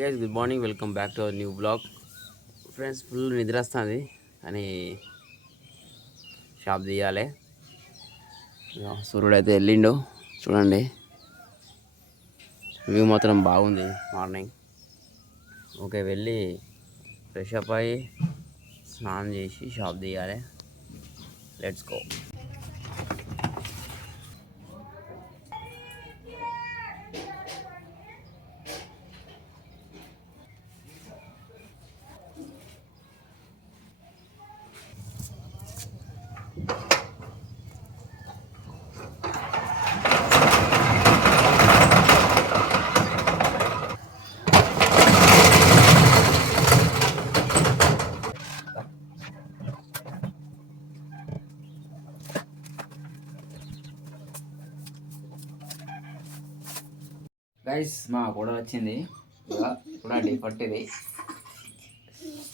Guys good morning, welcome back to our new blog. Friends, full నిద్ర వస్తుంది కానీ shop తీయాలి. సూర్యుడు అయితే వెళ్ళిండు, చూడండి వ్యూ మాత్రం బాగుంది మార్నింగ్. ఓకే, వెళ్ళి ఫ్రెష్ అప్ అయ్యి స్నానం చేసి షాప్ తీయాలి. Let's go. గైస్, మా కూడా వచ్చింది చూడండి, పట్టిది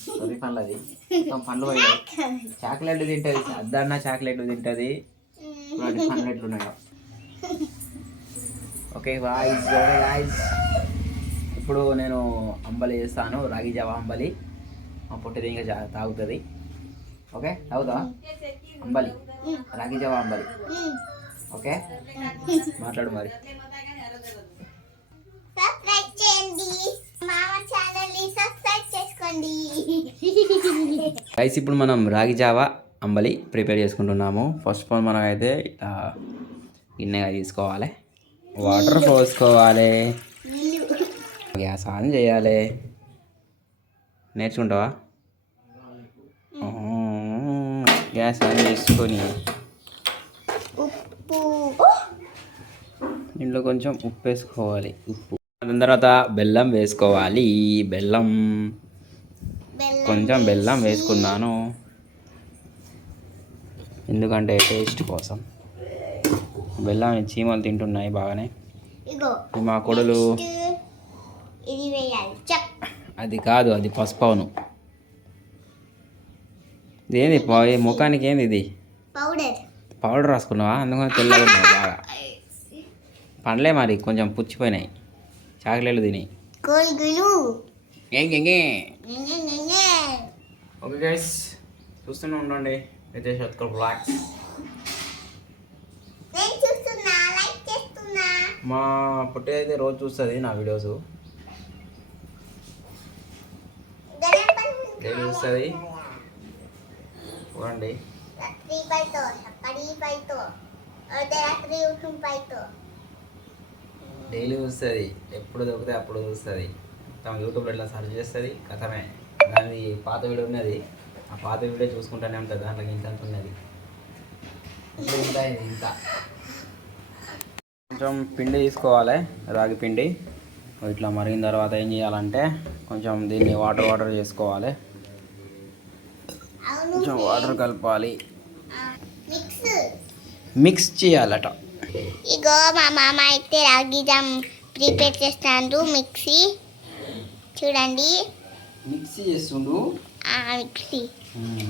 సరి పండ్లు. అది పండ్లు పడ్డాయి. చాక్లెట్ తింటుంది, అద్దన్న చాక్లెట్ తింటుంది. చూడండి పండ్లు ఎట్లున్నాయో. ఓకే గాయ్స్, ఇప్పుడు నేను అంబలి చేస్తాను, రాగి జావా అంబలి. మా పొట్టిది ఇంకా తాగుతుంది. ఓకే, తాగుతా అంబలి, రాగి జావా అంబలి. ఓకే, మాట్లాడు మరి. గైస్, ఇప్పుడు మనం రాగి జావా అంబలి ప్రిపేర్ చేసుకుంటున్నాము. ఫస్ట్ ఆఫ్ ఆల్ మనం అయితే ఇట్లా గిన్నెగా తీసుకోవాలి, వాటర్ పోసుకోవాలి, గ్యాస్ ఆన్ చేయాలి. నేర్చుకుంటావా? గ్యాస్ ఆన్ చేసుకొని ఇంట్లో కొంచెం ఉప్పు వేసుకోవాలి. దాని తర్వాత బెల్లం వేసుకోవాలి. కొంచెం బెల్లం వేసుకున్నాను, ఎందుకంటే టేస్ట్ కోసం. బెల్లం చీమలు తింటున్నాయి బాగానే. మా కొడలు అది కాదు, అది పసుపవును. ఇదేంది ముఖానికి? ఏంది ఇది? పౌడర్ రాసుకున్నావా? అందుకని తెల్లగా ఉన్నాయి బాగా. పండ్లే మరి కొంచెం పుచ్చిపోయినాయి, చాక్లెట్లు తిని. ఓకే గైస్, చూస్తూనే ఉండండి రితేష్ అత్కర్ బ్లాగ్స్. మా పుట్టి అయితే రోజు చూస్తుంది నా వీడియోస్, డైలీ చూస్తుంది. చూడండి, డైలీ చూస్తుంది. ఎప్పుడు దొరికితే అప్పుడు చూస్తుంది. తమ యూట్యూబ్లో ఇట్లా సర్చ్ చేస్తుంది, కథమే. దాని పాత వీడియో ఉన్నది, ఆ పాత వీడియో చూసుకుంటూనే ఉంటుంది. దాంట్లో ఇంత ఉన్నది, ఇంత. కొంచెం పిండి తీసుకోవాలి, రాగి పిండి. ఇట్లా మరిగిన తర్వాత ఏం చేయాలంటే కొంచెం దీన్ని వాటర్ చేసుకోవాలి. కొంచెం వాటర్ కలపాలి, మిక్స్ చేయాలట. ఇగో మా మామ అయితే రాగి జామ్ ప్రిపేర్ చేస్తాడు. మిక్సీ చూడండి, మిక్సీ చేస్తుండు. మిక్సీ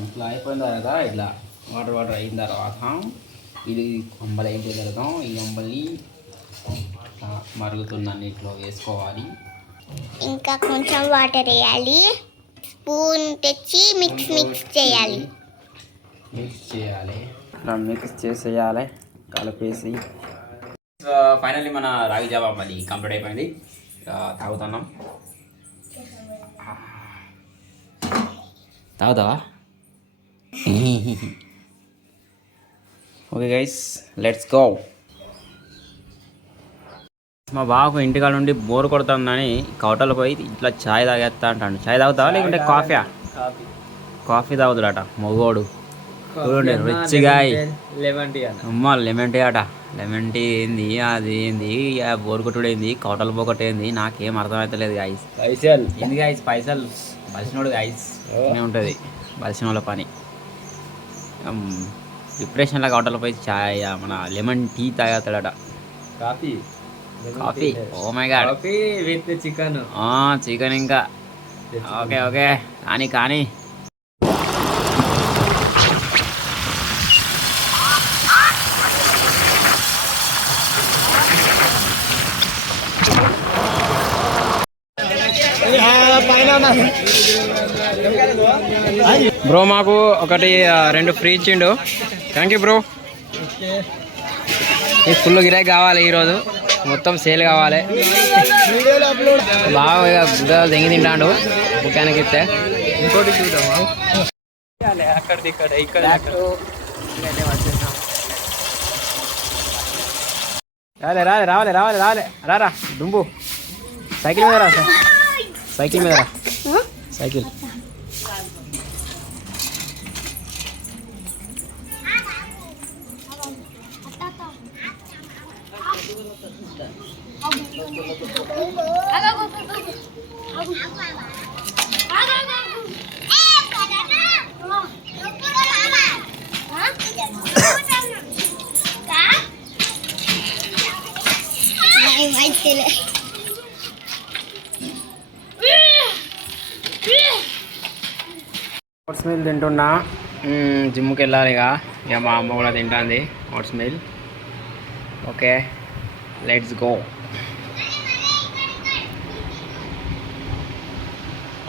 ఇట్లా అయిపోయిన తర్వాత ఇట్లా వాటర్ అయిన తర్వాత ఇది అంబలి అయిన తర్వాత ఈ అంబలి మరుగుతున్న నీటిలో వేసుకోవాలి. ఇంకా కొంచెం వాటర్ వేయాలి. స్పూన్ తెచ్చి మిక్స్ చేయాలి. ఇట్లా మిక్స్ చేసేయాలి, కలిపేసి. ఫైనల్లీ మన రాగి జావా అంబలి కంప్లీట్ అయిపోయింది. తాగుతున్నాం. తాగుతావా? Okay guys, let's go. మా బాబు ఇంటికాడ నుండి బోర్ కొడుతుందని కౌటలు పోయి ఇట్లా ఛాయ్ తాగేస్తా అంటాడు. ఛాయ్ తాగుతావా లేకుంటే కాఫీ తాగుతాడట మొగోడు. చూడండి, రిచ్ గాయ్. అమ్మ లెమన్ టీ అట. లెమన్ టీ ఏంది, అది ఏంది, బోర్ కొట్టుడు ఏంది, కౌటల పోకటి ఏంది, నాకేం అర్థమవుతలేదు గాయస్. ఏంది గాయస్? పైసలు బలిసినోడు గాయస్ ఉంటుంది, బలిసిన వాళ్ళ పని. డిప్రెషన్లో కౌటల పోయి ఛాయ్, మన లెమన్ టీ తాగుతాడట. Coffee. Oh my God. With chicken ఇంకా. ఓకే కానీ బ్రో మాకు ఒకటి 2 ఫ్రీ ఇచ్చిండు. Thank you bro. మీకు ఫుల్ గిరాకీ కావాలి ఈరోజు, మొత్తం సేల్ కావాలి. బాగా గుడ్డలు తెంగి తింటాడు ముఖ్యానికి ఇస్తే. ఇంకోటి చూద్దామా అక్కడిది ఇక్కడ రావాలి రారా దుంబు. సైకిల్ మీద రా, సైకిల్ మీద రా, సైకిల్. ఓట్స్ మిల్ తింటున్నా. జిమ్కి వెళ్ళాలి ఇక మా అమ్మ కూడా తింటుంది oats meal. Okay let's go.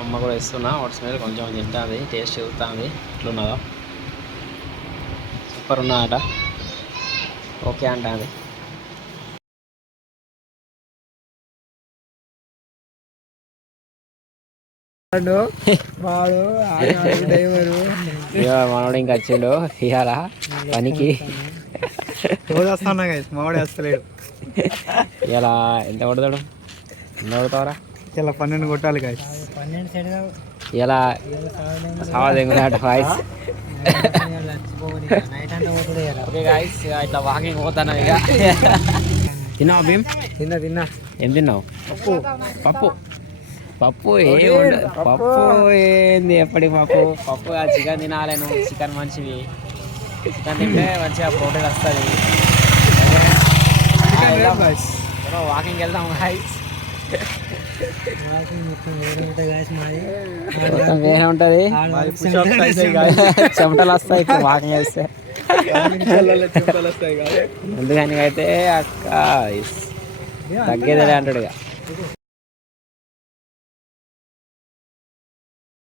అమ్మ కూడా ఇస్తున్నా ఓట్స్ మిల్, కొంచెం తింటుంది, టేస్ట్ చూస్తుంది ఎట్లున్నదో. సూపర్ ఉన్నదట, ఓకే అంటుంది. మనోడు ఇంకా వచ్చిండు ఇవాళ పనికి. మావాడే వస్తలేడు. ఇలా ఎంత కొడతాడు? ఎంత కొడతావరా? ఇలా 12 కొట్టాలి గాయ. ఇలా సావదెంగులాట వాయిస్. ఓకే గాయస్, ఇట్లా వాకింగ్ పోతాను ఇక. తిన్నావా భీమ్? తిన్నా. ఏం తిన్నావు? పప్పు. పప్పు పప్పు ఏంది ఎప్పటి పప్పు చికెన్ తినాలి. నువ్వు చికెన్ మనిషివి, చికెన్ తింటే మంచిగా ప్రోటీన్ వస్తుంది. వాకింగ్ వెళ్దాం గాయస్. మొత్తం వేరే ఉంటుంది, చెమటలు వస్తాయి ఇప్పుడు వాకింగ్ చేస్తే. ఎందుకని అయితే అక్క తగ్గేదే అంటాడు ఇక.